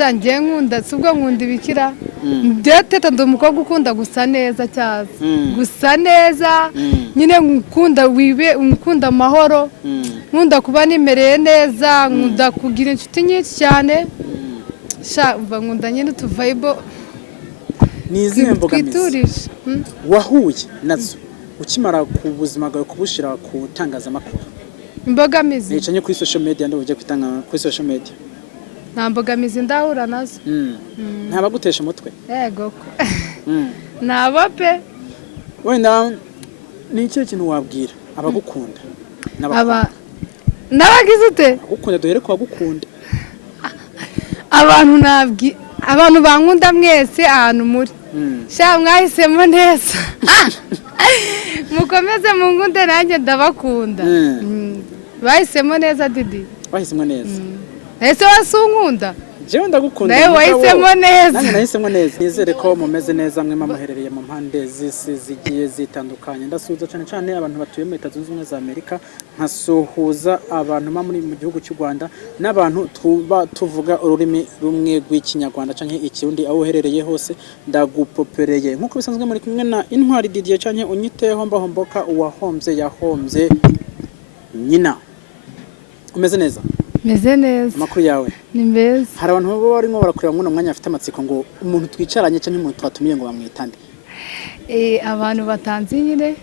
shangiye nkunda subwo nkunda ibikira teta ndo umukobwa ukunda gusa neza cyaza gusa neza nyine nkunda amahoro nkunda kuba nimereye neza nkunda kugira inshuti nyinshi cyane nkunda nyine utuvayibo ni izihe mbogamizi wahuye nazo ukimara ku buzima bwawe kubushira ku tangazamakuru? Imbogamizi nicanye kuri social media ndabuje kwitanga kuri social media. Nta mbogamizi ndahura nazo. Ntabagutesha umutwe? Yego ko. Nabo pe. Wenda ni iki kintu wabwira abagukunda? Nabagize ute? Gukunda duhere kwa gukunda. Abantu bankunda mwese ahantu muri. Sha mwahisemo neza. Mukomeze mungunde nanjye ndabakunda. Bahisemo neza Didi. Bahisemo neza. Ese wasunkunda? Jewe ndagukunda. Nawe wahisemo neza. Nanjye nahisemo neza. Nizere ko mumeze neza mwe mamuherereye mu mpande z'isi zigiye zitandukanye. Ndasuhuza cyane cyane abantu batuye muri Leta Zunze Ubumwe za Amerika, nkasuhuza abantu muri mu gihugu cy'u Rwanda n'abantu tuvuga ururimi rumwe rw'ikinyarwanda canke ikirundi aho uherereye hose ndagupopereye. Nkuko bisanzwe muri kumwe na Intwari Didier canke unyiteho mbahomboka uwahomze yahomze nyina. Umeze neza? Meze neza. Makuru yawe ni meza. Hari abantu baba barimo barakureba ngo mwanya afite amatsiko ngo umuntu twicaranye cyangwa umuntu twatumiye ngo bamwitande. Abantu batanze nyine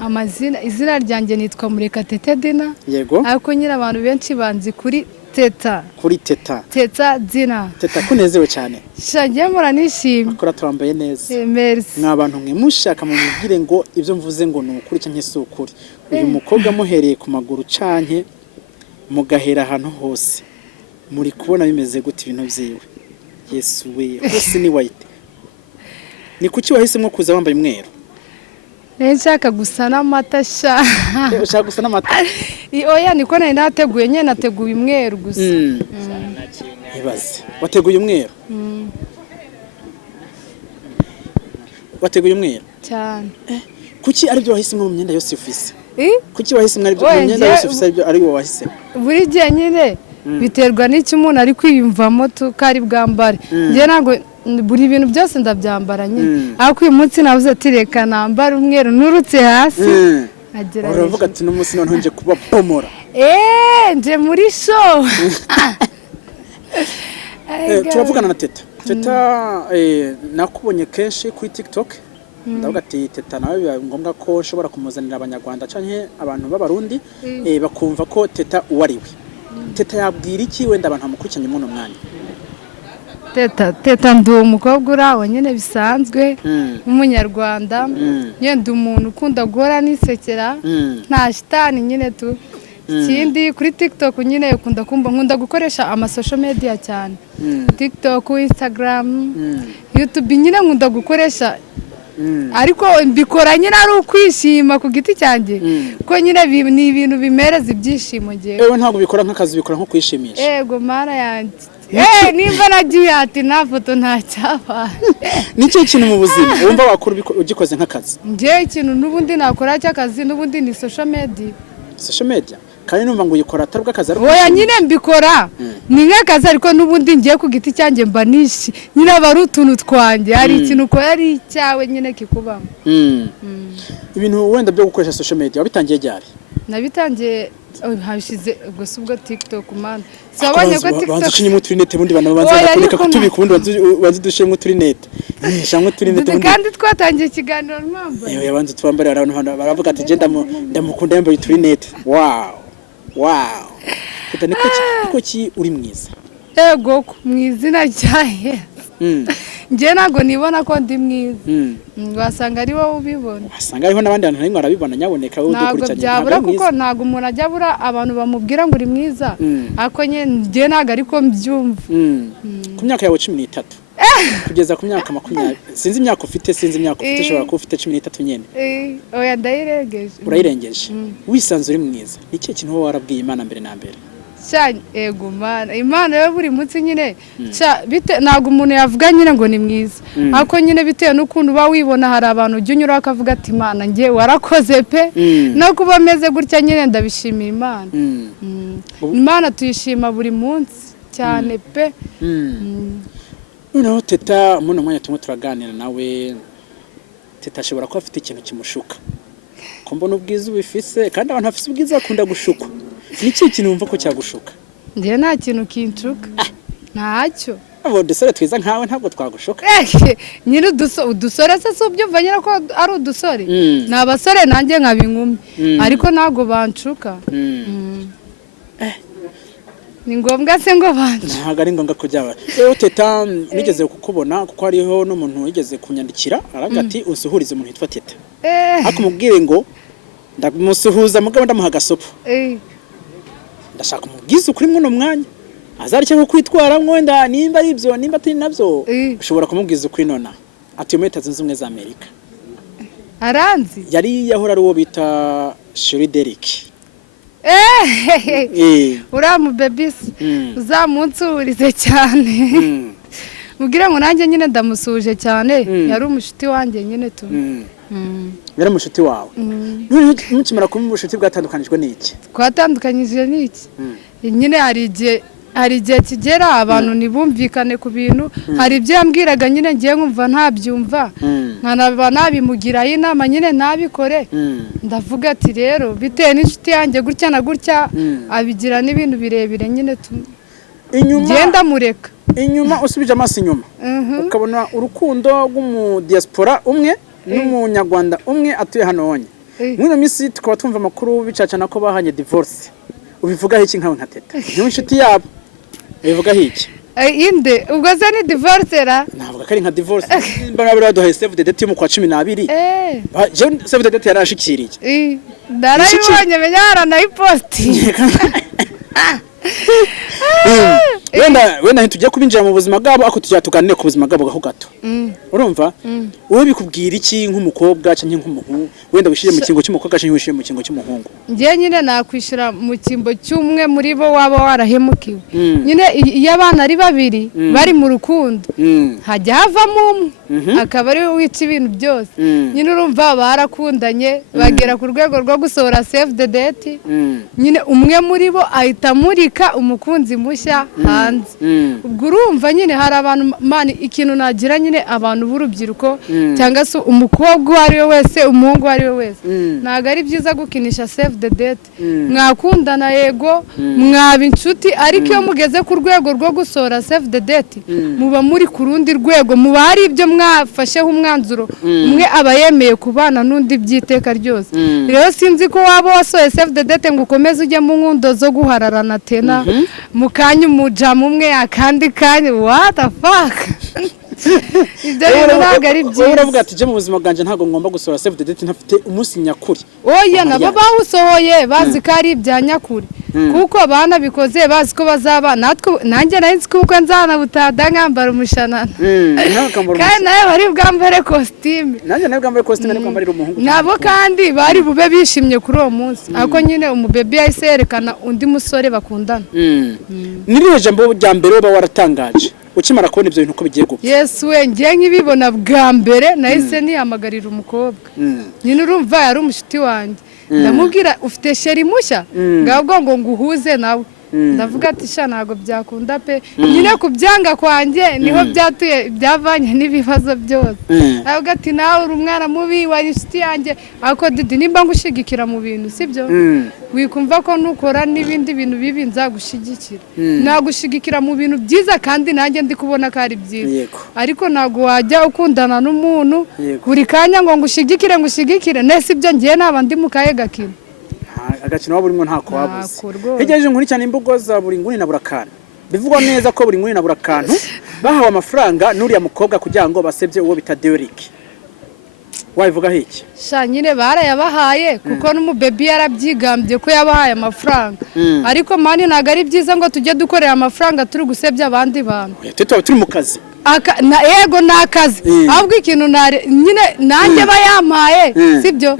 amazina, izina ryanjye nitwa Murekatete Dina. Yego. Ariko nyine abantu benshi banzi kuri Teta. Kuri Teta. Teta Dina. Teta kunezewe cyane. Shagiye muranishimye. Akora turambaye neza. Merci. N'abantu mwe mushaka mu mubwire ngo ibyo mvuze ngo ni ukuri cyangwa se ukuri. Uyu mukobwa muhereye ku maguru canke mugahera ahantu hose muri kubona bimeze gute ibintu byiwe? Yesu we hose ni white. Ni kuki wahisemo kuza wambaye umweru? Nshaka gusa n'amata sha. Ushaka gusa n'amata? Oya niko nari nateguye nyene nateguye umweru gusa. Ibaze wateguye umweru? Wateguye umweru? Cyane. Kuki ari byo wahisemo mu myenda yose ufise? Kuki wahisemo ari byo mu myenda yose ufise ari byo wahisemo? Buri gihe nyine biterwa n'iki umuntu ari kwiyumvamo tukari bwambare. Ngiye nago buri bintu byose ndabyambara nyine. Ariko uyu munsi navuze ati reka nambara umweru nurutse hasi. Uravuga ati no munsi none nje kuba pomora. Nje muri show. Turavugana na Teta. Teta nakubonye kenshi kuri TikTok. Ndavuga ati Teta nawe biba ngombwa ko nshobora kumuzanira abanyarwanda canke abantu b'abarundi bakumva ko Teta uwariwe. Teta yabwira iki wenda abantu bamukurikiranye mu mwanya? Teta ndi umukobwa uraho nyine bisanzwe nk'umunyarwanda, yenda umuntu ukunda guhora nisekera nta shitani nyine tu. Ikindi kuri TikTok nyine nkunda gukoresha social media cyane. TikTok, Instagram, YouTube nyine nkunda gukoresha. Ariko mbikora nyine ari ukwishima ku giti cyanjye ko nyine ni ibintu bimereza ibyishimo gihe. Ewe ntabwo bikora nk'akazi, bikora nko kwishimisha. Yego mara yanjye. Nimba nagiye ati nta foto nta cyaba. Nicyo kintu mu buzima wumva wakora ugikoze nk'akazi? Ngiye ikintu n'ubundi nakora cy'akazi n'ubundi ni social media. Social media? Kandi numva ngo uyikora atarubwa akazi ariko. Oya nyine mbikora ni nk'akazi ariko n'ubundi ngiye ku giti cyanjye mba nishi nyine aba utuntu twanjye hari ikintu ko yari cyawe nyine kikubamo. Ibintu wenda byo gukoresha social media wabitangiye ryari? Nabitangiye habishize ubwo subwo TikTok man. Sabanye ko TikTok. Banzukinye mu turinete bundi bana banza kureka kutubika ubundi bazidushiye mu turinete. Shamwe turinete bundi. Kandi twatangiye ikiganiro mwambaye. Yewe yabanze twambare abantu baravuga ati je ndamukunda yambaye turinete. Wow. Teta niko ki uri mwiza? Yego mwizina ryaye. Nje nago nibona ko ndi mwiza. Wasanga ari wowe ubibona. Wasanga ariho nabandi bantu nari arabibona nyaboneka udukurikiranye. Byabura kuko ntago umuntu ajya bura abantu bamubwira ngo uri mwiza. Ako nje nago ariko mbyumva. Ku myaka yawe 13. Kugeza ku myaka 20. Sinzi imyaka ufite ushobora kuba ufite 13 nyene. Oya ndayirengeje. Urayirengeje. Wisanzura mwiza. Iki kintu wowe warabwiye Imana mbere na mbere? Ego mana Imana yo buri munsi nyine bite nago umuntu yavuga nyine ngo ni mwiza. Ako nyine bitewe n'ukuntu ba wibona hari abantu ujyunyura akavuga ati Imana ngiye warakoze pe no kuba meze gutya nyine ndabishimira Imana. Imana tuyishima buri munsi. cyane pe. Noneho Teta muno mwanya tumwe turaganira nawe, Teta ashobora kuba afite ikintu kimushuka ko mbona ubwiza ubifise kandi abantu bafise ubwiza bakunda gushukwa. Niki kintu wumva ko cyagushuka? Ngiye nta kintu kinshuka ntacyo. Abo dusore twiza nkawe ntabwo twagushuka. Nyine udusore se subyumva nyine ko ari udusore. Ni abasore nanjye nkabinkumi ariko ntabwo banshuka. Ni ngombwa se ngo bancu. Ntabwo ari ngombwa kujya. Rero Teta nigeze kukubona kuko hariho n'umuntu wigeze kunyandikira aravuga ati usuhurize umuntu yitwa Teta. Akumubwire ngo ndamusuhuza mugabo ndamuha gasopo. Ndashaka umubwiza ukuri mwo no mwanya. Azarike ko kwitwara mwenda nimba ari ibyo nimba atari nabyo. Ushobora kumubwiza ukuri nona. Ati muri Leta Zunze Ubumwe za Amerika. Aranzi. Yari yahora ari uwo bita Shuri Derek. Uramu babies uzamunsurize cyane. Mubwira ngo nanjye nyine ndamusuje cyane, yari umushuti wanjye nyine tu. Yari umushuti wawe. Mukimara kuba umushuti bwatandukanijwe n'iki? Twatandukanyije n'iki? Nyine hari igihe kigera abantu nibumvikane ku bintu, hari ibyo yambwiraga nyine ngiye nkumva ntabyumva, nkanaba nabimugiraho inama nyine ntabikore. Ndavuga ati rero bitewe n'inshuti yanjye gutya na gutya abigira n'ibintu birebire nyine genda mureka. Inyuma usubije amaso inyuma ukabona urukundo rw'umu diaspora umwe n'umunyarwanda umwe atuye hano wonye. Mwino misi tukaba twumva amakuru bicacana ko bahanye divorce. Ubivugaho iki nkawe nka Teta? Ni inshuti yabo. Ubivugaho iki? Inde ubwo se ni divorce ra? Ntabwo kari nka divorce. Mbana bari baduhaye save the date mu kwa 12. Je save the date yarashikiriye. Darayibonye menyara na iposti. Wenda ntujya kubinjira mu buzima bwabo ako tujya tuganire ku buzima bwabo gaho gato. Urumva? Wowe bikubwira iki nk'umukobwa cyangwa nk'umuhungu? Wenda wishije mu kingo cy'umukobwa cyangwa wishije mu kingo cy'umuhungu? Ngiye nyine nakwishira mu kimbo cy'umwe muri bo waba warahemukiwe. Nyine iyo abana ari babiri bari mu rukundo hajya havamo umwe akaba ari wica ibintu byose. Nyine urumva barakundanye bagera ku rwego rwo gusohora save the date. Nyine umwe muri bo ahita murika umukunzi mushya hanze. Ubwo urumva nyine hari abantu mani ikintu nagira nyine abantu b'urubyiruko cyangwa se umukobwa ari we wese umuhungu ari we wese ntago ari byiza gukinisha save the date. Mwakundana yego mwaba inshuti ariko iyo mugeze ku rwego rwo gusohora save the date muba muri ku rundi rwego, muba hari ibyo mwafasheho umwanzuro umwe aba yemeye kubana n'undi byiteka ryose. Rero sinzi ko waba wasohoye save the date ngo ukomeze ujye mu nkundo zo guhararana tena mukanya umujamu umwe akandi kanya what the fuck. Ibyo ntabwo ari byiza. Uravuga ati je mu buzima bwanje ntago ngomba gusohora save the date ntafite umunsi nyakuri. Oya nabo bawusohoye bazi ko ari ibya nyakuri kuko abana bikoze bazi ko bazaba nanjye nahise kuko nzana butada nkambara umushanana kandi nawe bari bwambare costume. Nanjye nawe bwambare costume nibwo mbarira umuhungu nabo kandi bari bube bishimye kuri uwo munsi ako nyine umubebe yahise yerekana undi musore bakundana. Niriwe jambo rya mbere uba waratangaje ukimara kubona ibyo bintu ko bigiye gupfa? Yes we ngiye nkibibona bwa mbere nahise nihamagarira umukobwa nyine urumva yari umushuti wanjye ndamubwira ufite sheri mushya ngabwo ngo nguhuze nawe. Ndavuga ati sha ntago byakunda pe nyine kubyanga kwanjye niho byatuye byavanye n'ibibazo byose. Ndavuga ati nawe uri umwana mubi wa inshuti yanjye ako didi nimba ngushigikira mu bintu sibyo wikumva ko nukora n'ibindi bintu bibi nzagushigikira. Nagushigikira mu bintu byiza kandi nanjye ndi kubona ko ari byiza ariko ntago wajya ukundana n'umuntu buri kanya ngo ngushigikire nese ibyo ngiye naba ndi mu kaye gakino agakino waba urimo ntako wabuze. Hegeje nkuri cyane imbugo za buri nguni na burakantu bivugwa neza ko buri nguni na burakantu bahawe amafaranga n'uriya mukobwa kugira ngo basebye uwo bita Derek. Wabivuga hiki? Sha nyine barayabahaye kuko n'umubebe yarabyigambye ko yabahaye amafaranga ariko mani ntago ari byiza ngo tujye dukorera amafaranga turi gusebya abandi bantu. Turi mu kazi yego nakazi ahubwo ikintu nyine nanjye bayampaye sibyo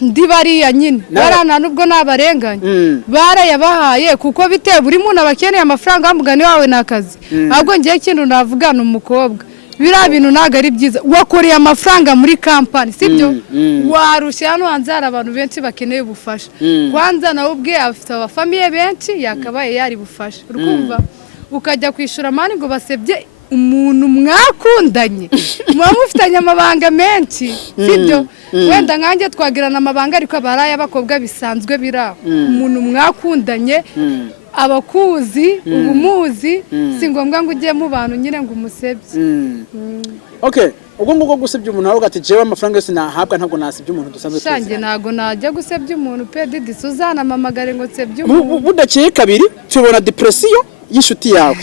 ndi bariya nyine barana nubwo nabarenganya barayabahaye kuko bite buri muntu abakeneye amafaranga bamugani wawe nakazi ahubwo ngiye ikintu navugana umukobwa bira bintu ntago ari byiza wakoreye amafaranga muri company sibyo warusha hano hanze hari abantu benshi bakeneye ubufasha kwanza nawe ubwe afite abafamiye benshi yakabaye yari bufasha urukumva ukajya kwishura mani ngo basebye umuntu mwakundanye muba mufitanye amabanga menshi sibyo wenda nkanjye twagirana amabanga ariko abaraye abakobwa bisanzwe biraho umuntu mwakundanye abakuzi ubumuzi si ngombwa ngo ujye mu bantu nyine ngo umusebye okay ubwo ngubwo gusebya umuntu avuga ati jewe amafaranga yose nahabwa ntabwo nasebya umuntu dusanzwe shange ntago najya gusebya umuntu pe Didi Suzana mamagare ngo nsebye umuntu budakeye kabiri tubona depression y'ishuti yawe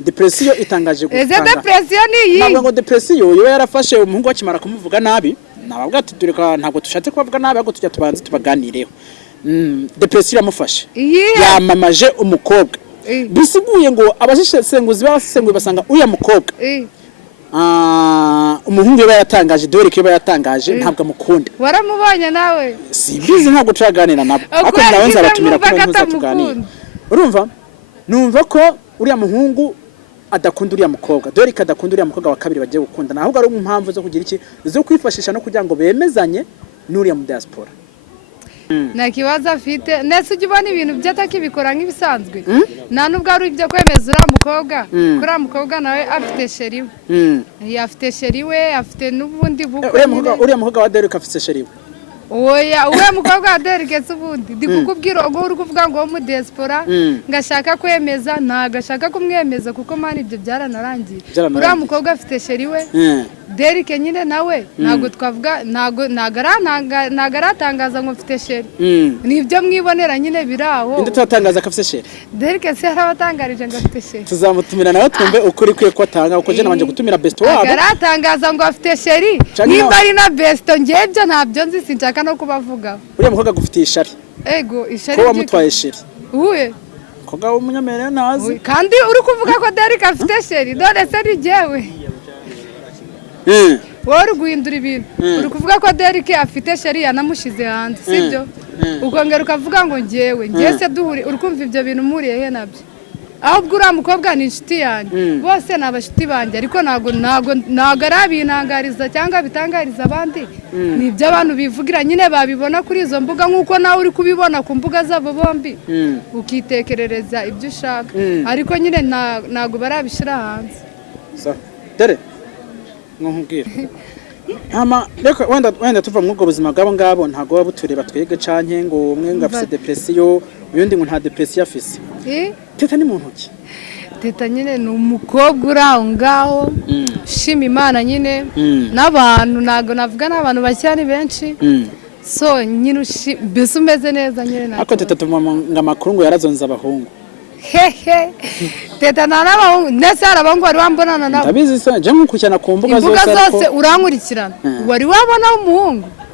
depression itangaje gutanga depression ni iyi ntabwo ngo depression yoba yarafashe umuhungu wakimara kumuvuga nabi nababwa ati dureka ntabwo dushatse kubavuga nabi ahubwo tujya tubanze tubaganireho depression yamufashe yamamaje umukobwa bisiguye ngo abashisenguzi basenguye basanga uya mukobwa umuhungu yaba yatangaje dore ko yaba yatangaje ntabwo amukunda waramubonye nawe simbizi ntabwo turaganira nabo ariko nawe nzabatumira ko ntuza tuganira urumva numva ko uriya muhungu adakunda uriya mukobwa dore ko adakunda uriya mukobwa wa kabiri bagiye gukundana ahubwo ari impamvu zo kugira iki zo kwifashisha no kugira ngo bemezanye n'uriya mu diaspora nta kibazo afite ndetse ujya ubona ibintu by'atakibikora nk'ibisanzwe nta nubwo ari ibyo kwemeza uriya mukobwa kuri uriya mukobwa nawe afite sheri we afite sheri we afite n'ubundi bukwe uriya mukobwa wa Derek afite sheri we oya uwe mukobwa wa Derek ubundi ndi kukubwira ngo uri kuvuga ngo mu diaspora ngashaka kwemeza ntago ashaka kumwemeza kuko mani ibyo byaranarangiye uriya mukobwa afite sheri we Derek nyine nawe ntago twavuga ntago aratangaza ngo mfite sheri nibyo mwibonera nyine biraho indi tutatangaza ko afite sheri Derek se yarabatangarije ngo afite sheri tuzamutumira nawe twumve ukuri kwe ko atanga uko je nabanje gutumira best wabo aratangaza ngo afite sheri nimba ari na best ngebyo ntabyo nzi sinshaka no kubavuga uriya mukobwa gufitiye ishari ego ishari ko wamutwaye sheri uwe koga umunyamere nazi kandi uri kuvuga ko Derek afite sheri dore se ni jewe wowe guhindura ibintu uri kuvuga ko Derek afite sheri yanamushize hanze sibyo ukongera ukavuga ngo njyewe se duhuri uri kumva ibyo bintu muriye he nabyo ahubwo uriya mukobwa ni inshuti yanjye bose ni abashuti banjye ariko ntabwo ari abinangariza cyangwa bitangariza abandi ni ibyo abantu bivugira nyine babibona kuri izo mbuga nk'uko nawe uri kubibona ku mbuga zabo bombi ukitekerereza ibyo ushaka ariko nyine ntabwo barabishyira hanze dore nkubwira reka wenda tuva muri ubwo buzima bwabo ngabo ntabwo baba butureba twege canke ngo umwe ngo afise depression uyundi ngo nta depression afise teta ni mu ntoki teta nyine ni umukobwa uri aho ngaho ushima Imana nyine n'abantu ntabwo navuga n'abantu bacyari benshi so nyine mbese umeze neza nyine ariko teta tuma ngo amakuru ngo yarazonze abahungu hehe teta n'abahungu ndetse hari abahungu wari wambonana nabo ndabizi se je nkukurikirana ku mbuga zose urankurikirana wari wabona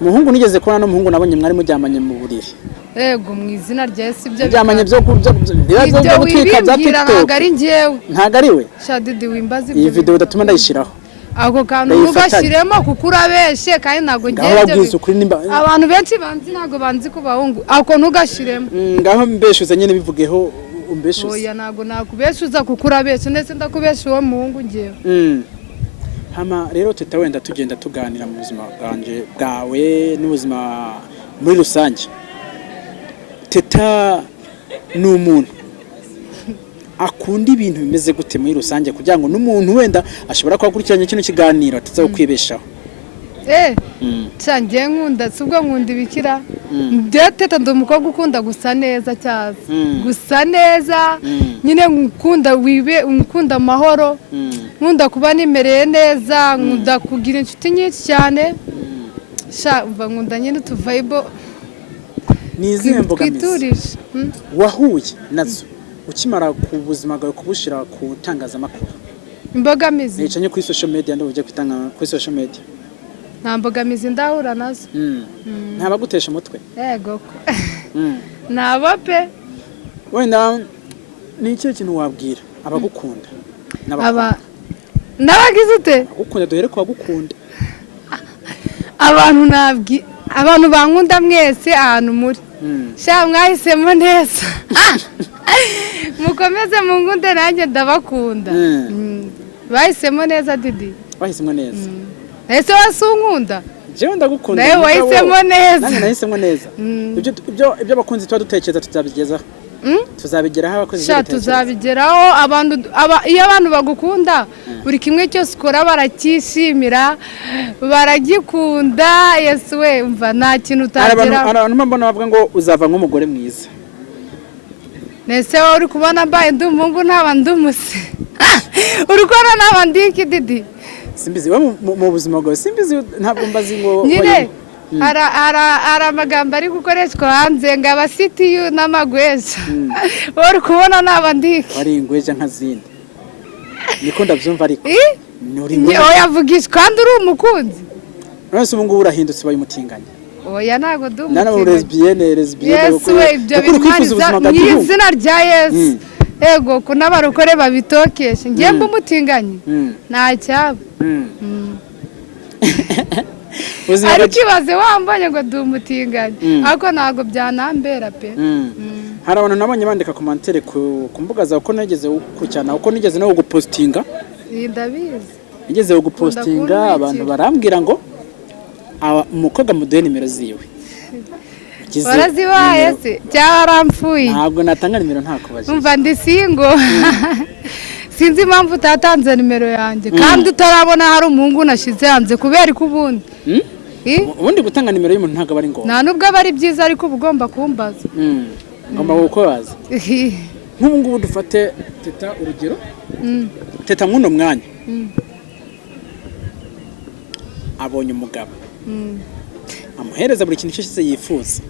umuhungu nigeze kubona n'umuhungu nabonye mwari mujyamanye mu buriri ego mu izina rya Yesu ibyo byamanye byo gutwika za TikTok ntabwo ari njyewe ntabwo ari we shadidi wimbaza ibyo iyi video udatuma ndayishiraho ako kantu ntugashiremo kuko urabeshe kandi ntabwo ngiye abantu benshi banzi ntabwo banzi ku bahungu ako ntugashiremo ngaho mbeshuze nyine bivugeho umbeshuze oya ntabwo nakubeshuza kuko urabeshe ndetse ndakubesha uwo muhungu ngewe hama rero teta wenda tugenda tuganira mu buzima bwawe n'ubuzima muri rusange teta ni umuntu akunda ibintu bimeze gute muri rusange kugira ngo n'umuntu wenda ashobora kubakurikiranya kino kiganiro ataza kwibeshaho cyangye nkunda subwo nkunda ibikira teta ndi umukobwa ukunda gusa neza cyaza gusa neza nyine nkunda amahoro nkunda kuba nimereye neza nkunda kugira inshuti nyinshi cyane nkunda nyine utuvayibo ni izihe mbogamizi wahuye nazo ukimara ku buzima bwawe kubushira ku tangazamakuru imbogamizi nicanye kuri social media ndabuje kwitanga kuri social media nta mbogamizi ndahura nazo ntabagutesha umutwe yego nabo pe wenda ni iki kintu wabwira abagukunda n'abagize ute agukunda duhere ku bagukunda abantu bankunda mwese ahantu muri sha mwahisemo neza mukomeze mu ngunde nanjye ndabakunda bahisemo neza Didi bahisemo neza ese wase unkunda jewe ndagukunda nawe wahisemo neza nanjye nahisemo neza ibyo abakunzi tuba dutekereza tutabigezaho tuzabigeraho abakozi sha tuzabigeraho iyo abantu bagukunda buri kimwe cyose ukora barakishimira baragikunda yesu we umva nta kintu utageraho abantu mbona bavuga ngo uzava nk'umugore mwiza nese wowe uri kubona mbaye ndi umuhungu ntaba ndi umuse uri kubona ntaba ndi ikididi simbizi we mu buzima bwawe simbizi ntabwo mbazi ngo nyine hari amagambo ari gukoreshwa hanze ngo abasitiyu n'amagweja wowe uri kubona ntaba ndi iki wari ingweja nka zindi niko ndabyumva ariko yavugisha kandi uri umukunzi none ubu ngubu urahindutse ubaye umutinganya oya ntago ndi nana lesbienne yesu we ibyo bintu mu izina rya yesu ego ko n'abarokore babitokeshe ngiye mba umutinganyi nta cyaba ariko ibaze wambanye ngo ndi umutinganyi ariko ntabwo byanambera pe hari abantu nabonye bandika komantere ku mbuga zawe uko nageze kucyana uko nigeze no gupostinga ndabizi nigeze gupostinga abantu barambwira ngo umukobwa muduhe nimero ziwe warazibaye se cyangwa arampfuye ntabwo natanga nimero ntakubaje umva ndi singo sinzi impamvu utatanze nimero yanjye kandi utarabona hari umuhungu nashyize hanze kubera ko ubundi gutanga nimero y'umuntu ntabwo ari ngombwa nta nubwo aba ari byiza ariko uba ugomba kumbaza ngomba kukubaza nk'ubu ngubu dufate teta urugero teta mw'uno mwanya abonye umugabo amuhereza buri kintu cyose yifuza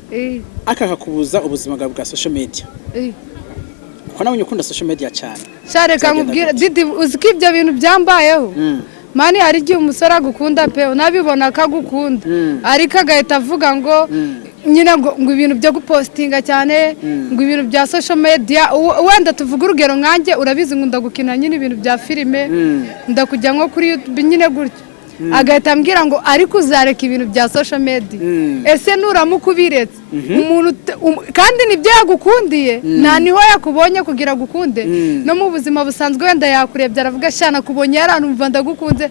akakakubuza ubuzima bwawe bwa social media kuko nabonye ukunda social media cyane shareka nkubwira didi uzi ko ibyo bintu byambayeho mani hari igihe umusore agukunda pe unabibona akagukunda ariko agahita avuga ngo nyine ngo ibintu byo gupostinga cyane ngo ibintu bya social media wenda tuvuga urugero nkanjye urabizi ngo ndagukina nyine ibintu bya filime ndakujya nko kuri YouTube nyine gutyo agahita ambwira ngo ariko uzareka ibintu bya social media ese nuramuka ubiretse umuntu kandi nibyo yagukundiye nta niho yakubonye kugira agukunde no mu buzima busanzwe wenda yakurebye aravuga shana kubonye yaranumva ndagukunze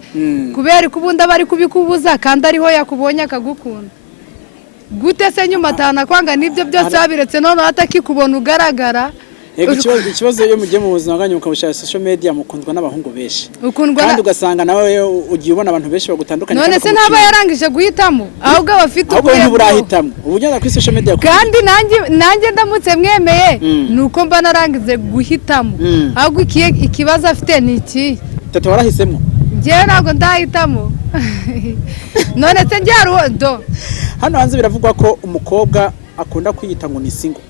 kubera ko ubundi aba ari kubikubuza kandi ariho yakubonye akagukunda gute se nyuma atana kwanga nibyo byose babiretse none atakikubona ugaragara ikibazo iyo mugiye mu buzima bwanyu mukabusha social media mukundwa n'abahungu benshi kandi ugasanga nawe ugiye ubona abantu benshi bagutandukanye none se ntaba yarangije guhitamo ahubwo abafite ubwo burahitamo ubujyana kuri social media kandi nanjye ndamutse mwemeye nuko mba narangize guhitamo ahubwo ikibazo afite ni iki tata warahisemo njyewe ntabwo ndahitamo none se njyarudo hano hanze biravugwa ko umukobwa akunda kwiyita ngo ni single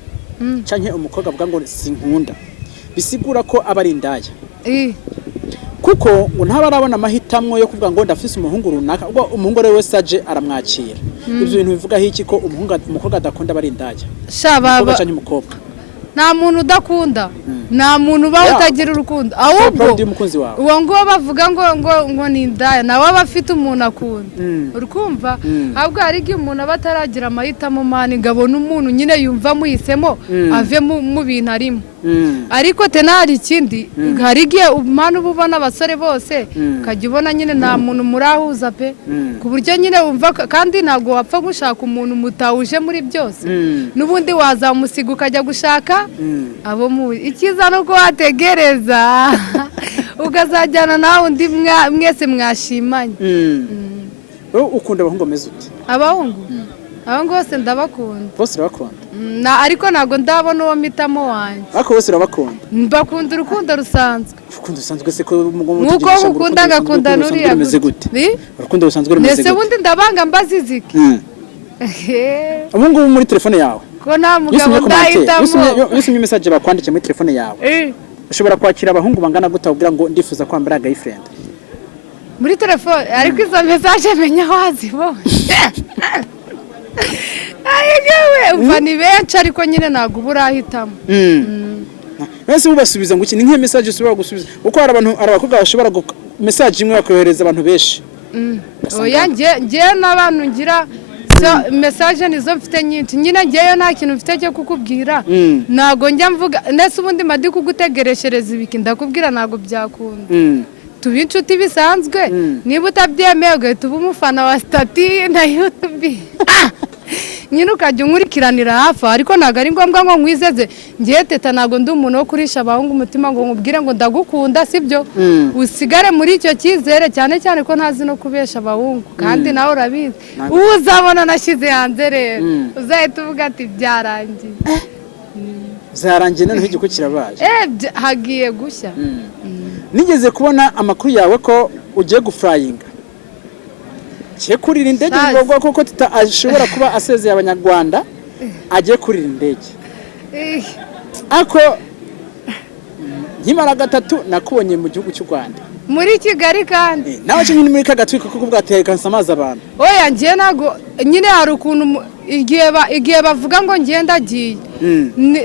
canke umukobwa avuga ngo sinkunda bisigura ko aba ari indaya kuko ngo ntaba arabona amahitamwo yo kuvuga ngo ndafise umuhungu runaka ubwo umuhungu ari wese aje aramwakira ibyo bintu bivuga iki ko umukobwa adakunda aba ari indaya shababa canke umukobwa nta muntu udakunda nta muntu uba utagira urukundo ahubwo uwo nguwo bavuga ngo ni indaya nawe aba afite umuntu akunda urukumva ahubwo hari igihe umuntu aba ataragira amahitamo mani ngo abone umuntu nyine yumva amuhisemo ave mu bintu arimo ariko te hari ikindi hari igihe umwana uba ubona abasore bose ukajya ubona nyine nta muntu murahuza pe ku buryo nyine wumva kandi ntabwo wapfa gushaka umuntu mutawuje muri byose n'ubundi wazamusiga ukajya gushaka abo icyiza ni uko wategereza ukazajyana nawe undi mwese mwashimanye wowe ukunda abahungu bameze ute abahungu bose ndabakunda bose urabakunda ariko ntabwo ndabona uwo mpitamo wanjye ariko bose urabakunda mbakunda urukundo rusanzwe urukundo rusanzwe se ko nk'uko ngukunda ngakunda n'uriya urukundo rusanzwe rumeze gute mbese ubundi ndabanga mbaziziki ubu ngubu muri telefone yawe ko nta mugabo ndahitamo iyo usomye message bakwandikiye muri telefone yawe ushobora kwakira abahungu bangana gute ubwira ngo ndifuza kwambara girlfriend muri telefone ariko izo message menya wazibonye umva ni benshi ariko nyine ntabwo uba urahitamo bese ubasubiza ngo iki ni nk'iyo message ushobora gusubiza kuko hari abakobwa bashobora message imwe bakohereza abantu benshi oya njye n'abantu ngira message nizo mfite nyinshi nyine ngeyo nta kintu mfite cyo kukubwira ntabwo njya mvuga ndetse ubundi madi kugutegereshereza ibiki ndakubwira ntabwo byakunda tuba inshuti bisanzwe niba utabyemeye ugahita uba umufana wa stati na YouTube nyine ukajya unkurikiranira hafi ariko ntabwo ari ngombwa ngo nkwizeze ngiye teta ntabwo ndi umuntu wo kurisha abahungu umutima ngo nkubwire ngo ndagukunda sibyo usigare muri icyo cyizere cyane cyane ko ntazi no kubesha abahungu kandi nawe urabizi uwo uzabona nashyize hanze rero uzahita uvuga ati byarangiye zarangiye noneho igihugu kirabaye hagiye gushya nigeze kubona amakuru yawe ko ugiye gufurayinga kiye kurira indege ngombwa kuko ashobora kuba asezeye abanyarwanda agiye kurira indege ako nkimara gatatu nakubonye mu gihugu cy'u Rwanda muri Kigali kandi nawe nyine muri kagatwiko kuko bwatekansa amazi abantu oya ngiye nago nyine hari ukuntu igihe bavuga ngo ngenda agiye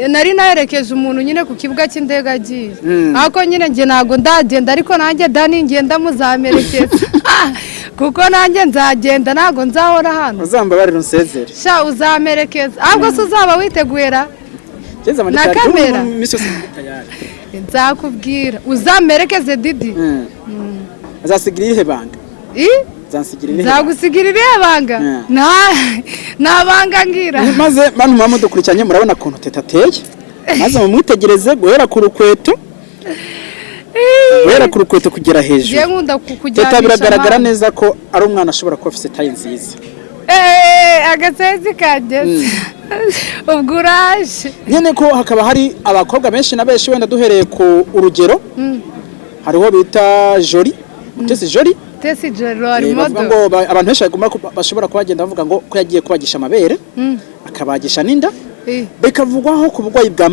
nari naherekeje umuntu nyine ku kibuga cy'indege agiye ariko nyine ngiye nago ndagenda ariko nanjye Dani ngenda muzamerekeza kuko nanjye nzagenda nago nzahora hano uzambabarira unsezere sha uzamerekeza ahubwo se uzaba witeguye na kamera nzakubwira uzamerekeze Didi azasigira ihe banga nzagusigira irihe banga nta banga ngira maze bantu mama dukurikiranye murabona ukuntu teta ateye maze mumwitegereze guhera ku rukweto kugera hejuru teta biragaragara neza ko ari umwana ashobora kuba afite tayi nziza agasezi kageze ubwo uraje nyine ko hakaba hari abakobwa benshi na benshi wenda duhereye ku urugero hariho bita Jori Tesi Jori ari modo ngo abantu benshi bashobora kubagenda bavuga ngo ko yagiye kubagisha amabere akabagisha n'inda bekavugwaho ku burwayi bwa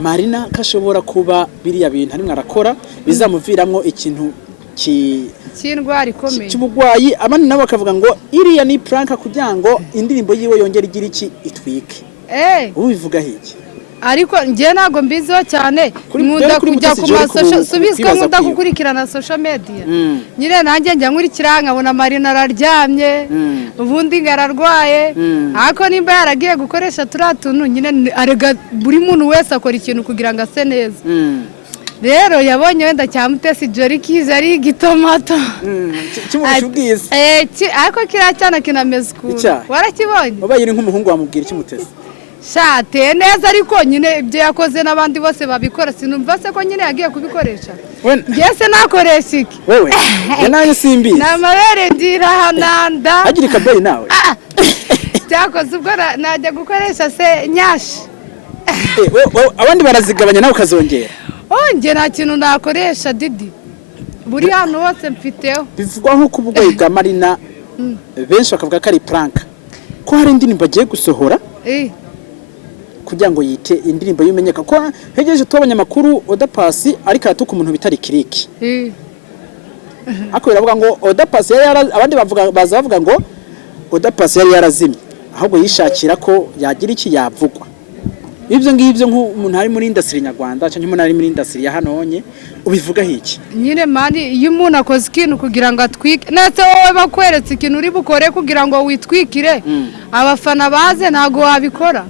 Marina kashobora kuba biriya bintu arimwe arakora bizamuviramwo ikintu cy'indwara ikomeye cy'ubugwayi abandi nabo bakavuga ngo iriya ni prank kugira ngo indirimbo yiwe yongera igira iki itwike ubivuga hiki ariko ngiye nago mbiziho cyane nkunda kujya ku masosho subizwa nkunda gukurikirana social media nyine nanjye njya nkurikira nkabona Marina araryamye ubundi ngararwaye ariko nimba yaragiye gukoresha turatuntu nyine arega buri muntu wese akora ikintu kugira ngo ase neza rero yabonye wenda cyamutesi Jori kiza ari igitomato cy'ubushugize ariko kiracyana kinameze ukuntu warakibonye ubaye iri nk'umuhungu wamubwira ikimutesi shate neza ariko nyine ibyo yakoze n'abandi bose babikora sinumva se ko nyine yagiye kubikoresha ngese nakoresha iki wewe nayo simbizi namabere ndira hananda agira kaboyi nawe cyakoze ubwo najya gukoresha se nyashi abandi barazigabanya nawe ukazongera nge nta kintu nakoresha Didi buri hano hose mfiteho bivugwa nk'uko ubugwayi bwa Marina benshi bakavuga ko ari prank ko hari indirimbo agiye gusohora kugira ngo yite indirimbo yumenyeka ko hegeje tubonye amakuru Oda Paccy ariko aratuka umuntu bitari kiriki ako biravuga ngo Oda Paccy abandi bavuga ngo Oda Paccy yari yarazimye ahubwo yishakira ko yagira iki yavugwa ibyo ngibyo nk'umuntu ari muri industry nyarwanda cyangwa umuntu ari muri industry ya hanonye ubivuga hiki nyine mani iyo umuntu akoze ikintu kugira ngo atwike nese wowe bakweretse ikintu uri bukore kugira ngo witwikire abafana baze ntago wabikora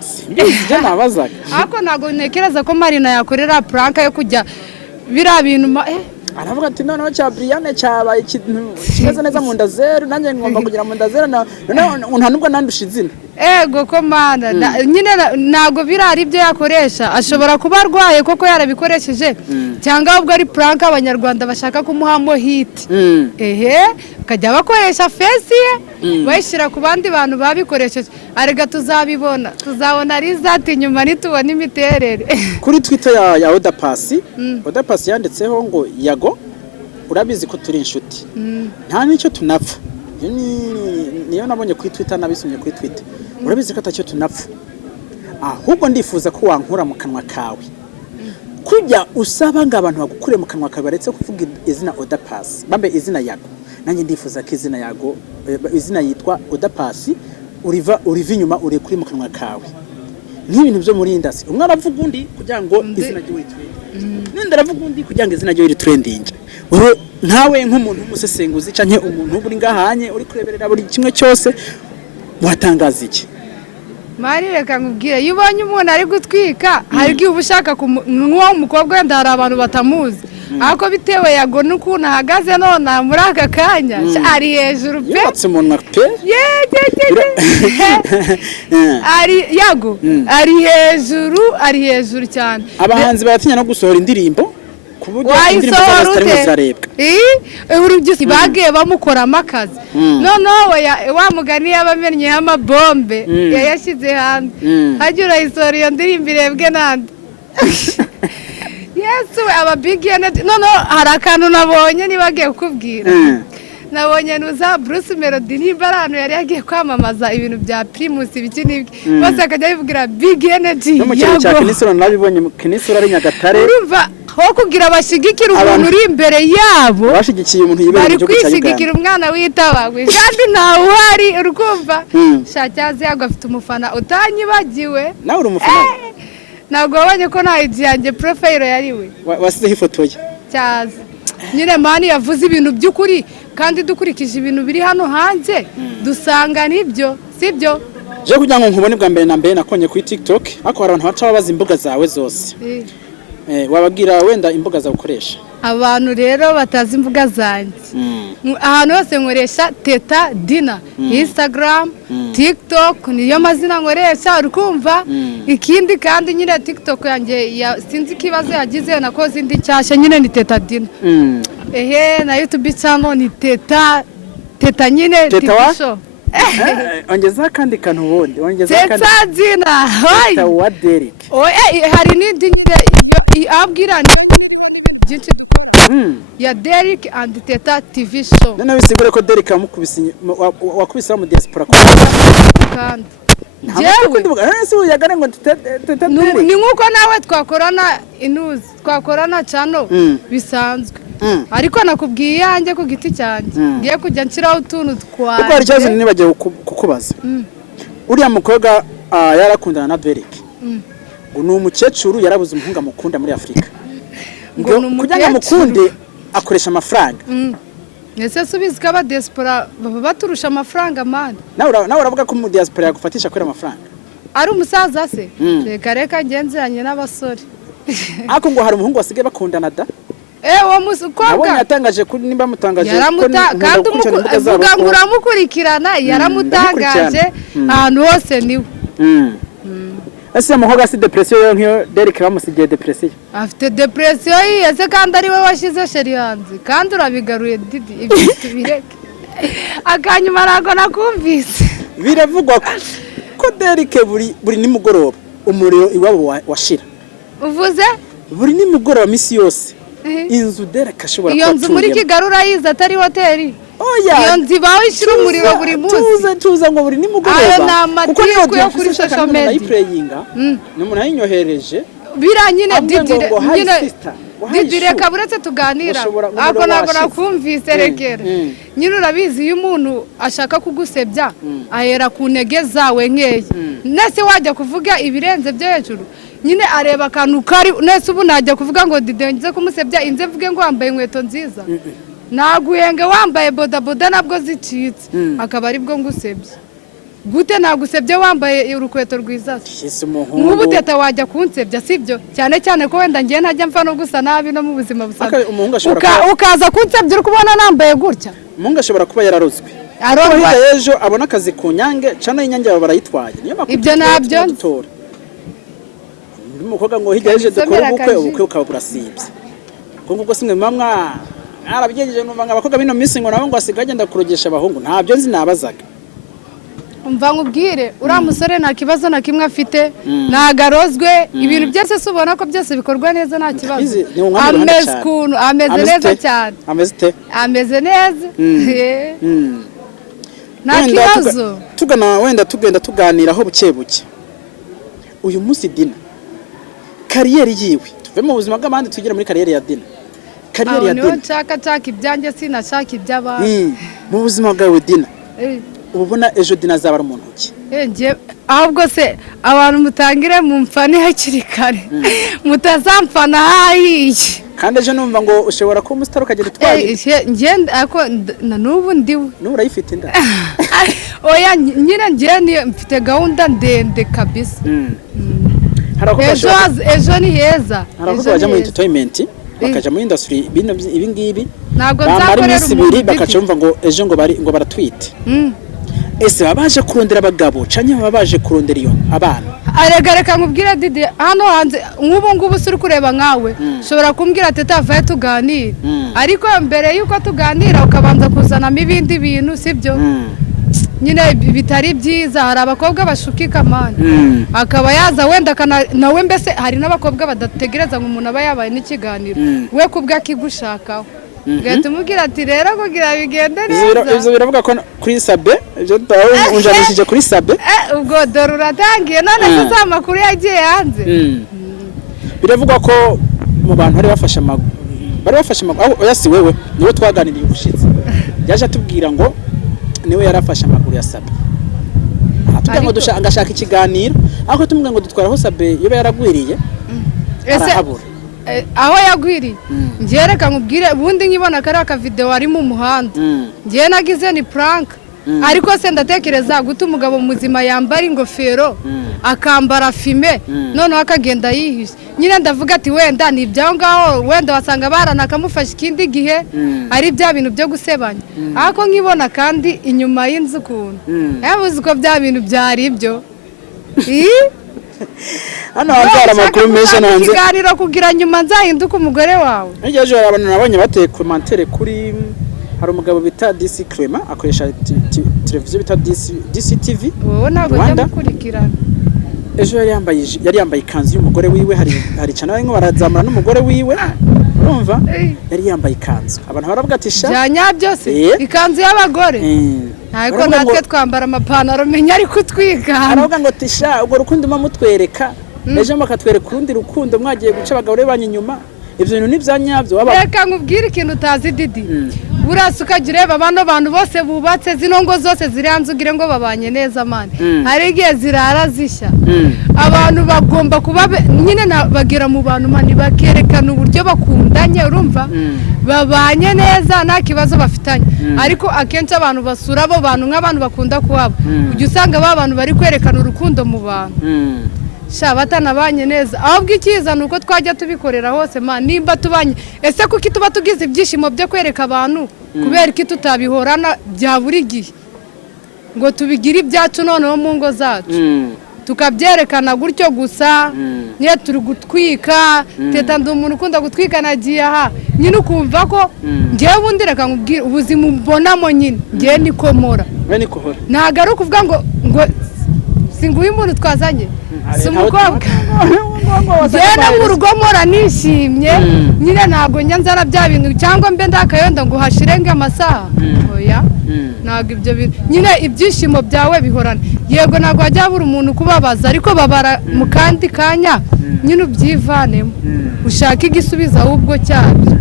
simbizi nabazaga ariko ntago ntekereza ko Marina yakorera prank yo kujya biriya bintu aravuga ati noneho cya Brianne cyabaye ikintu kimeze neza mu ndazeru nanjye ngomba kugira mu ndazeru nta nubwo nandusha izina ego ko mana nyine ntago birari ibyo yakoresha ashobora kuba arwaye koko yarabikoresheje cyangwa ahubwo ari prank abanyarwanda bashaka kumuhamo hit bakajya bakoresha face ye bayishyira ku bandi bantu babikoresheje arega tuzabona result nyuma nitubona imiterere kuri Twitter ya Oda Paccy yanditseho ngo yago urabizi ko turi inshuti nta nicyo tunapfa niyo nabonye kuri Twitter nabisomye kuri Twitter urabizi ko atacyo tunapfa ahubwo ndifuza ko wankura mu kanwa kawe kujya usaba ngo abantu bagukure mu kanwa kawe baretse kuvuga izina Oda Paccy bambe izina yago nanjye ndifuza ko izina yago izina yitwa Oda Paccy uriva inyuma uri kuri mu kanwa kawe n'ibintu byo muri industry umwe aravuga undi kugira ngo izina rye ritrending n'undi aravuga undi kugira ngo izina rye ritrending wowe ntawe nk'umuntu w'umusesenguzi canke umuntu uri ngahanye uri kureberera buri kimwe cyose watangaza iki Mari reka nkubwire yubonye umuntu ari gutwika hari gihe ubushaka nk'uwo mukobwa wenda hari abantu batamuzi ako bitewe yago n'ukuntu ahagaze none muri aka kanya ari hejuru pe yubatse umuntu pe ari yago ari hejuru cyane abahanzi baratinya no gusohora indirimbo kuburyo indirimbo z'abasitari zirarebwa urugisi bagiye bamukoramo akazi noneho wa mugani yabamennye y'amabombe yayashyize hanze hajya urayisohora iyo ndirimbo irebwe nande yesu aba big energy noneho hari akantu nabonye nibagiye kukubwira nabonye nuza Bruce Melody nimba ari ahantu yari yagiye kwamamaza ibintu bya Primus ibiki n'ibiki bose akajya bivugira big energy no mu kintu cya Kinisura nabibonye Kinisura ari Nyagatare urumva ho kugira bashigikira umuntu uri imbere yabo bashigikiye umuntu yibera mu gihugu cya Uganda bari kwishigikira umwana witabagwe kandi ntawe uhari urukumva shacyaze yago afite umufana utanyibagiwe nawe uri umufana ntabwo wabonye ko nta igi yanjye profile yariwe wasizeho ifoto ye cyaze nyine mani yavuze ibintu by'ukuri kandi dukurikije ibintu biri hano hanze dusanga nibyo sibyo je kugira ngo nkubone bwa mbere na mbere nakonye kuri TikTok ariko hari abantu baca babaza imbuga zawe zose wababwira wenda imbuga za ukoresha abantu rero batazi imbuga zanjye ahantu hose nkoresha Teta Dina Instagram TikTok niyo mazina nkoresha urukumva ikindi kandi nyine TikTok yanjye sinzi kibazo yagize nakoze indi cyashya nyine ni Teta Dina na YouTube channel ni Teta nyine TV show ongeza kandi kantu wundi ongeza kandi Teta Dina Teta wa Derek hari n'indi abwira ya Derek and Teta TV show none bisigure ko Derek wakubise mu diaspora kandi yagana ngo Teta ni nkuko nawe twakorana channel bisanzwe ariko nakubwiye yanjye ku giti cyanjye ngiye kujya nshyiraho utuntu twaje kuko hari ikibazo nibagiye kukubaza uriya mukobwa yarakundana na Derek ngo ni umukecuru yarabuze umuhungu amukunda muri Afrika ngo kugira ngo mukunde akoresha amafaranga ese subizi ko aba diaspora baba baturusha amafaranga mani nawe uravuga ko mu diaspora yagufatisha kwera amafaranga ari umusaza se reka ngenzeranye n'abasore ariko ngo hari umuhungu wasigaye bakundana da uwo mukobwa nabonye yatangaje kuri nimba mutangaje kandi uvuga ngo uramukurikirana yaramutangaje ahantu hose niwe ese amahoro asi depression yo nkiyo Derek bamusigiye depression afite depression yese kandi ari we washize sheri hanze kandi urabigaruye didi ibyo tubireke akanyuma ntago nakumvise biravugwa ko Derek buri nimugoroba umuriro iwabo washira uvuze buri nimugoroba misi yose inzu Derek ashobora iyo nzu muri Kigarura yiza atari hoteli iyo nzu bawe ishira umuriro buri munsi tuza ngo buri nimugoroba kuko niyo kuri social media n'umuntu ayinyohereje biranyine didire kaburetse tuganira ako ntabwo nakumvise regera nyine urabizi iyo umuntu ashaka kugusebya ahera ku ntege zawe nkeya nese wajya kuvuga ibirenze byo hejuru nyine areba akantu kari nese ubu najya kuvuga ngo dide ngize kumusebya inze mvuge ngo wambaye inkweto nziza naguhenge wambaye bodaboda nabwo zicitse akaba aribwo ngusebye gute nagusebye wambaye urukweto rwiza nk'ubu Teta wajya kunsebya sibyo cyane cyane ko wenda ngiye ntajya mfa no gusa nabi no mu buzima busanzwe ukaza kunsebya uri kubona nambaye gutya umuhungu ashobora kuba yararozwe ejo abona akazi ku Nyange cano y'Inyange baba barayitwaye ibyo nabyo umukobwa ngo hirya ejo dukora ubukwe ukaba burasibye ubwo simwe mamwa arabigejeje numva abakobwa bino minsi ngo nabo ngo asigagenda kurogesha abahungu ntabyo nzi nabazaga umva nkubwire uriya musore nta kibazo na kimwe afite ntagarozwe ibintu byose se ubona ko byose bikorwa neza nta kibazo ameze neza cyane ameze neza nta kibazo wenda tugenda tuganiraho buke buke uyu munsi Dina kariyeri yiwe tuve mu buzima bw'abandi tugera muri kariyeri ya Dina kariyeri ya Dina nshaka ibyanjye sinashaka iby'abandi mu buzima bwawe Dina ubona ejo Dina azaba ari umuntu ki ahubwo se abantu mutangire mu mfane hakiri kare mutazamfana hahiye kandi ejo numva ngo ushobora kuba umusitari ukagera utwaye na n'ubu ndiwe n'ubu urayifite inda oya nyine njye mfite gahunda ndende kabisa ejo ni heza hari abakobwa bajya muri entertainment bakaja muri industry ibi ngibi ntabwo bamara nzakorera iminsi ibiri bakaca bumva ngo ejo ngo baratwite ese babaje kurondera abagabo canke babaje kurondera iyo abana reka nkubwire Didi hano hanze nk'ubu ngubu suri kureba nkawe ushobora kumbwira ati tavaye tuganire ariko mbere y'uko tuganira ukabanza kuzanamo ibindi bintu sibyo nyine bitari byiza hari abakobwa bashukika mani akaba yaza wenda nawe mbese hari n'abakobwa badategereza ngo umuntu aba yabaye n'ikiganiro we kubwa akigushakaho gahita umubwira ati rero kugira bigende neza ivyo biravuga ko kuri Sabe ivyo unjanishije kuri Sabe ubwo dore uratangiye none se za makuru yagiye hanze biravuga ko mu bantu bari bafashe amaguru oya si wewe niwe twaganiriye ubushitse yaje atubwira ngo niwe yarafashe amaguru ya Sabe atubwira ngo agashaka ikiganiro aho tumubwira ngo dutwaraho Sabe yoba yaragwiriye arahabura aho yagwiriye ngiye reka nkubwire ubundi nkibona kari aka video ari mu muhanda ngiye nagize ni prank ariko se ndatekereza guta umugabo muzima yambara ingofero akambara fime none akagenda yihishe nyine ndavuga ati wenda ni ibyaho ngaho wenda wasanga barana akamufasha ikindi gihe ari bya bintu byo gusebanya ariko nkibona kandi inyuma y'inzu kuntu yabuze ko bya bintu byari ibyo hano hanze amakuru menshi nanze ikiganiro kugira nyuma nzahinduka umugore wawe ejo abantu nabonye bateye commentaire kuri hari umugabo bita DC Clement akoresha televiziyo bita DC TV wowe ntabwo njya gukurikirana ejo yari yambaye ikanzu y'umugore wiwe hari cyane barimo barazamura n'umugore wiwe urumva yari yambaye ikanzu abantu baravuga ati sha byanya byose ikanzu y'abagore ntabwo natwe twambara amapantaro menya ari kutwiga aravuga ngo tisha ubwo rukundo mutwereka ejo makatwereka urundi rukundo mwagiye guca abagore banyu inyuma ibyo bintu nibyanyabyo reka nkubwire ikintu utazi Didi burasa ukagireba bano bantu bose bubatse zino ngo zose ziri hanze ugire ngo babanye neza mani hari igihe zirara zishya abantu bagomba kuba nyine bagera mu bantu mani bakerekana uburyo bakundanye urumva babanye neza nta kibazo bafitanye ariko akenshi abantu basura abo bantu nk'abantu bakunda kuhaba ujya usanga ba bantu bari kwerekana urukundo mu bantu sha batanabanye neza ahubwo icyiza nuko twajya tubikorera hose nimba tubanye ese kuki tuba tugize ibyishimo byo kwereka abantu kubera iki tutabihorana bya buri gihe ngo tubigire ibyacu noneho mu ngo zacu tukabyerekana gutyo gusa niyo turi gutwika teta ndi umuntu ukunda gutwika nagiye aha nyine ukumva ko ngewe ubundi reka nkubwire ubuzima mbonamo nyine ngewe nikomora ntabwo ari ukuvuga ngo singuye umuntu twazanye si umukobwa ngena mu rugo mpora nishimye nyine ntabwo nzana bya bintu cyangwa mbe ndakayonda ngo hashire amasaha oya ntabwo ibyo bintu nyine ibyishimo byawe bihorana yego ntabwo hajya habura umuntu kubabaza ariko babara mu kandi kanya nyine ubyivanemo ushaka igisubizo ahubwo cyabyo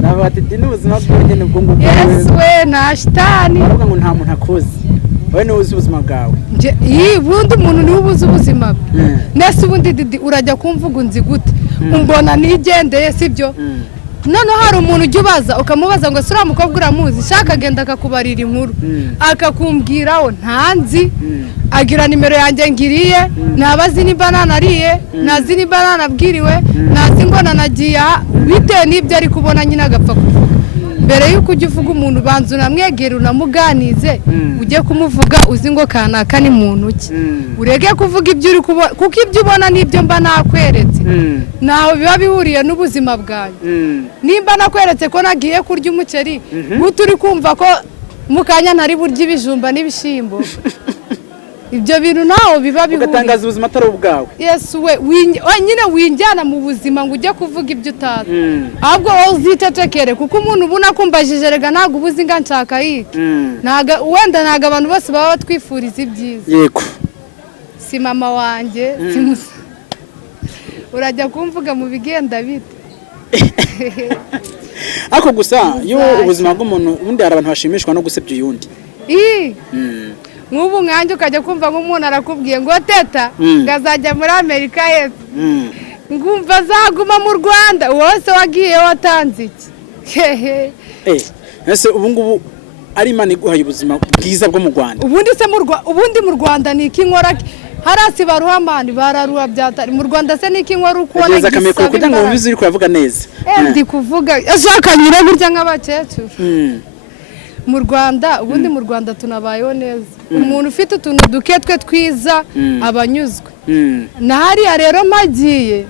ntabwo ati n'ubuzima bw'ubugeni bwo ngubwo yesu we nta shitani baravuga ngo nta muntu akuzi wowe niwe uzi ubuzima bwawe ubundi umuntu niwe ubuze ubuzima bwe nese ubundi Didi urajya kumvuga unzi gute umbona nigendeye sibyo noneho hari umuntu ujya ubaza ukamubaza ngo uriya mukobwa uramuzi shaka agenda akakubarira inkuru akakumbwiraho ntanzi agira nimero yanjye ngiriye ntabazi nimba nanariye ntazi nimba nanabwiriwe ntazi ngo nanagiye bitewe n'ibyo ari kubona nyine agapfa kuvuga mbere y'uko ujya uvuga umuntu banza unamwegera unamuganize ujye kumuvuga uzi ngo kanaka ni muntu ki urege kuvuga ibyo uri kubona kuko ibyo ubona n'ibyo mba nakweretse ntaho biba bihuriye n'ubuzima bwanyu nimba nakweretse ko nagiye kurya umuceri guta uri kumva ko mu kanya ntari burya ibijumba n'ibishyimbo ibyo bintu naho biba bihuriye ugatangaza ubuzima atari ubwawe yesu we nyine winjyana mu buzima ngo ujye kuvuga ibyo utazi ahubwo wowe uzicecekere kuko umuntu ubona kumbajije rega ntabwo ubuzi nga nshaka yiki wenda ntabwo abantu bose baba batwifuriza ibyiza yego si mama wanjye urajya kumvuga mu bigenda bite ariko gusa iyo ubuzima bw'umuntu ubundi hari abantu bashimishwa no gusebya uyundi nk'ubu nkanjye ukajya kumva nk'umuntu arakubwiye ngo teta ngazajya muri Amerika hepfo ngumva azaguma mu Rwanda wose wagiye watanze iki ese ubu ngubu ari Imana iguhaye ubuzima bwiza bwo mu Rwanda ubundi mu Rwanda ni iki nkora harasi baruhamani bararuha byatari mu Rwanda se niki nkora ukubona Ageza kameko kugira ngo ubizi uri kuvuga neza ndi kuvuga ashaka nyira burya nk'abakecuru mu Rwanda ubundi mu Rwanda tunabayeho neza umuntu ufite utuntu duketwe twiza abanyuzwe na hariya rero magiye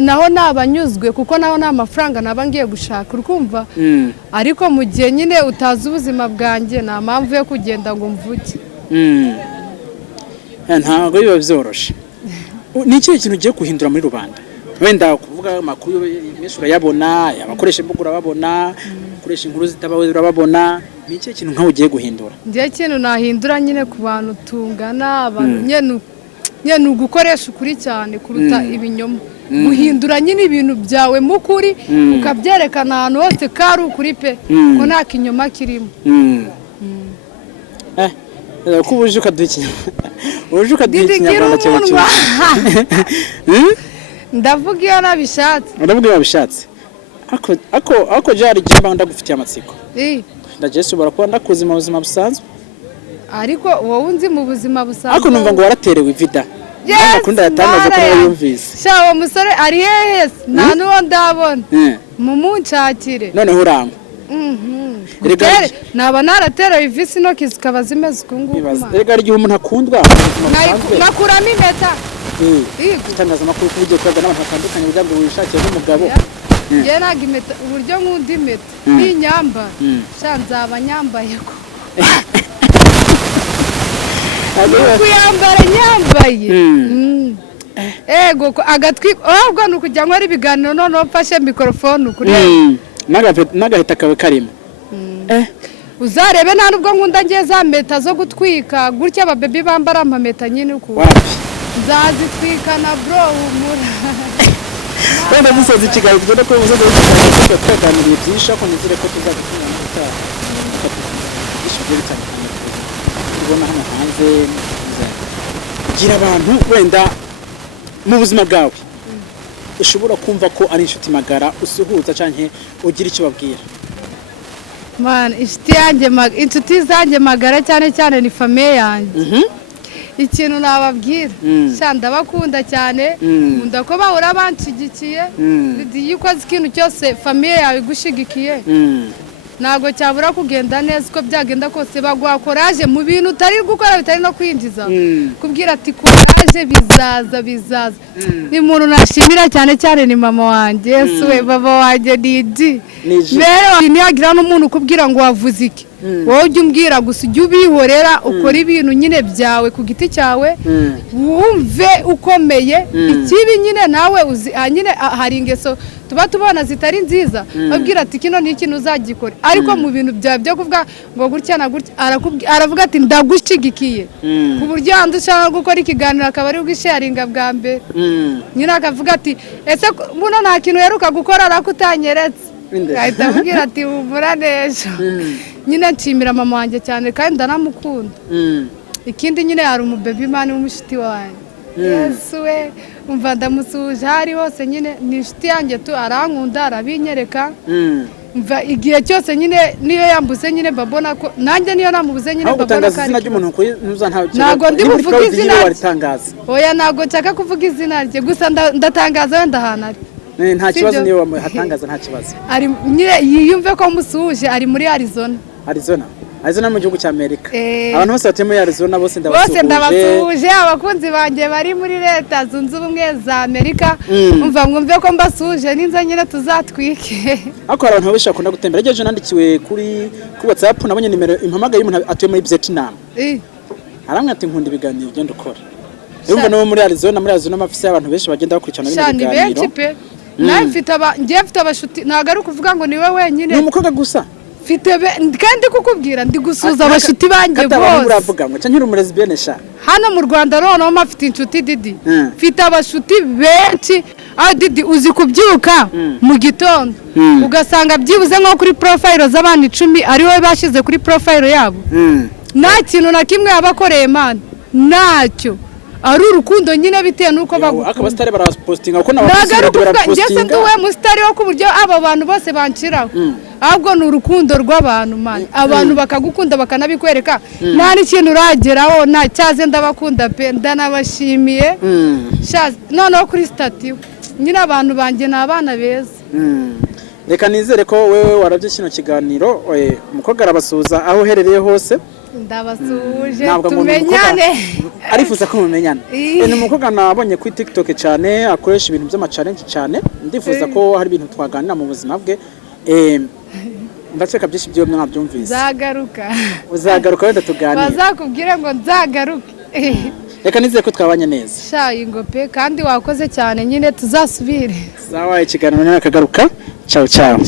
naho nabanyuzwe kuko naho nta mafaranga nabangiye gushaka urukumva ariko mu gihe nyine utazi ubuzima bwanjye nta mpamvu yo kugenda ngo mvuge ntabwo biba byoroshe ni ikihe kintu ugiye guhindura muri rubanda wenda kuvuga amakuru menshi urayabona abakoresha imbuga urababona abakoresha inkuru zitabaho urababona ni ikihe kintu nkaho ugiye guhindura ngiye kintu nahindura nyine ku bantu tungana abantu nyene ugukoresha ukuri cyane kuruta ibinyoma guhindura nyine ibintu byawe mukuri ukabyerekana ahantu hose kari ukuri pe ko nta kinyoma kirimo ko ubuje ukaduha ikinyarwanda cyawe cyose ndavuga iyo nabishatse ndavuga iyo nabishatse ako jari jimba ndagufitiye amatsiko ndagiye subara kuba ndakuzi mu buzima busanzwe ariko wowe unzi mu buzima busanzwe ako numva ngo waraterewe vida nakunda yatangaza ko yumvise sha uwo musore ari hehe nta nuwo ndabona mumunshakire noneho urangwa naba naraterewe ivisi no kizikaba zimeze ukunguku rega igihe umuntu akundwa nakuramo impeta itangazamakuru ku buryo twaga n'abantu batandukanye kugira ngo wishakire n'umugabo njye ntabwo impeta uburyo nk'undi impeta n'inyambara sha nzaba nyambaye ko kuyambara nyambaye ego agatwi ahubwo ni ukujya nkora ibiganiro noneho mfashe mikorofone ukureba n'agahita kawe karimo uzarebe nta nubwo nkunda ngiye za meta zo gutwika gutya ababebi bambara amameta nyine ukuntu nzazitwikana bro humura wenda dusoza ikiganiro tugenda ko ubuze twaganiriye byinshi ariko nizere ko tuzagutumira gutaha ishobora bitandukanye tubona hano hanze gira abantu wenda mu buzima bwawe ushobora kumva ko ari inshuti magara usuhuza canke ugira icyo babwira man inshuti zanjye magara cyane cyane ni famille yanjye ikintu nababwira sha ndabakunda cyane nkunda ko bahora banshigikiye iyo ukoze ikintu cyose famille yawe igushigikiye ntabwo cyabura kugenda neza uko byagenda kose baguha courage mu bintu utari gukora bitari no kwinjiza kubwira ati courage bizaza ni umuntu nashimira cyane cyane ni mama wanjye Yesu we baba wanjye niji rero niyagira n'umuntu ukubwira ngo wavuze iki wowe ujya umbwira gusa ujya ubihorera ukora ibintu nyine byawe ku giti cyawe wumve ukomeye ikibi nyine nawe nyine hari ingeso tuba tubona zitari nziza babwira ati kino ni ikintu uzagikora ariko mu bintu byawe byo kuvuga ngo gutya na gutya aravuga ati ndagushigikiye ku buryo hanze ushaka gukora ikiganiro akaba ari ubwisharinga bwa mbere nyine akavuga ati ese buno nta kintu uheruka gukora arakutanyeretse ahita amubwira ati humura neza nyine nshimira mama wanjye cyane kandi ndanamukunda ikindi nyine hari umubebi mani w'umushiti wanjye Yesu we umva ndamusuhuje hari hose nyine ni inshuti yanjye tu arankunda arabinyereka umva igihe cyose nyine niyo yambuze nyine babona ko nanjye niyo namubuze nyine babona ko ari ntabwo ndi buvuga izina oya ntabwo nshaka kuvuga izina rye gusa ndatangaza wenda ahantu ari nta kibazo niyo hatangaza nta kibazo ari nyine yiyumve ko musuhuje ari muri Arizona mu gihugu cya Amerika abantu bose batuye muri Arizona bose ndabasuhuje abakunzi banjye bari muri leta zunze ubumwe za Amerika umva mwumve ko mbasuhuje ninza nyine tuzatwike ariko hari abantu bishaka kunda gutembera ejo nandikiwe kuri WhatsApp nabonye nimero impamagaye umuntu atuye muri Vietnam aramwe ati nkunda ibiganiro genda ukora urumva no muri Arizona amafisi y'abantu benshi bagenda bakurikirana ibiganiro nawe mfite abashuti ntabwo ari ukuvuga ngo niwe wenyine ni umukobwa gusa kandi kukubwira ndi gusuza abashuti banjye bose uravuga ngo cyangwa uri lesbienne sha hano mu Rwanda noneho mafite inshuti Didi mfite abashuti benshi Didi uzi kubyuka mu gitondo ugasanga byibuze nko kuri profile z'abandi 10 ari we bashize kuri profile yabo nta kintu na kimwe yabakoreye man ntacyo ari urukundo nyine bitewe nuko bagukunda akabastare barapostinga uko n'abapostinga ngeze nduwe mu stari wo ku buryo aba bantu bose banciraho ahubwo ni urukundo rw'abantu mani abantu bakagukunda bakanabikwereka nta n'ikintu urageraho nta cyaze ndabakunda pe ndanabashimiye noneho kuri stati nyine abantu banjye ni abana beza reka nizere ko wewe warabye kino kiganiro umukobwa arabasuhuza aho uherereye hose ndabasuhuje tumenyane arifuza ko mumenyana ni umukobwa nabonye kuri TikTok cyane akoresha ibintu by'ama-challenge cyane ndifuza ko hari ibintu twaganira mu buzima bwe ndaceka byinshi byo mwabyumvise uzagaruka wenda tuganire bazakubwira ngo nzagaruke reka nizere ko twabanye neza shayingo pe kandi wakoze cyane nyine tuzasubire sawa ikiganiro nakagaruka ciao ciao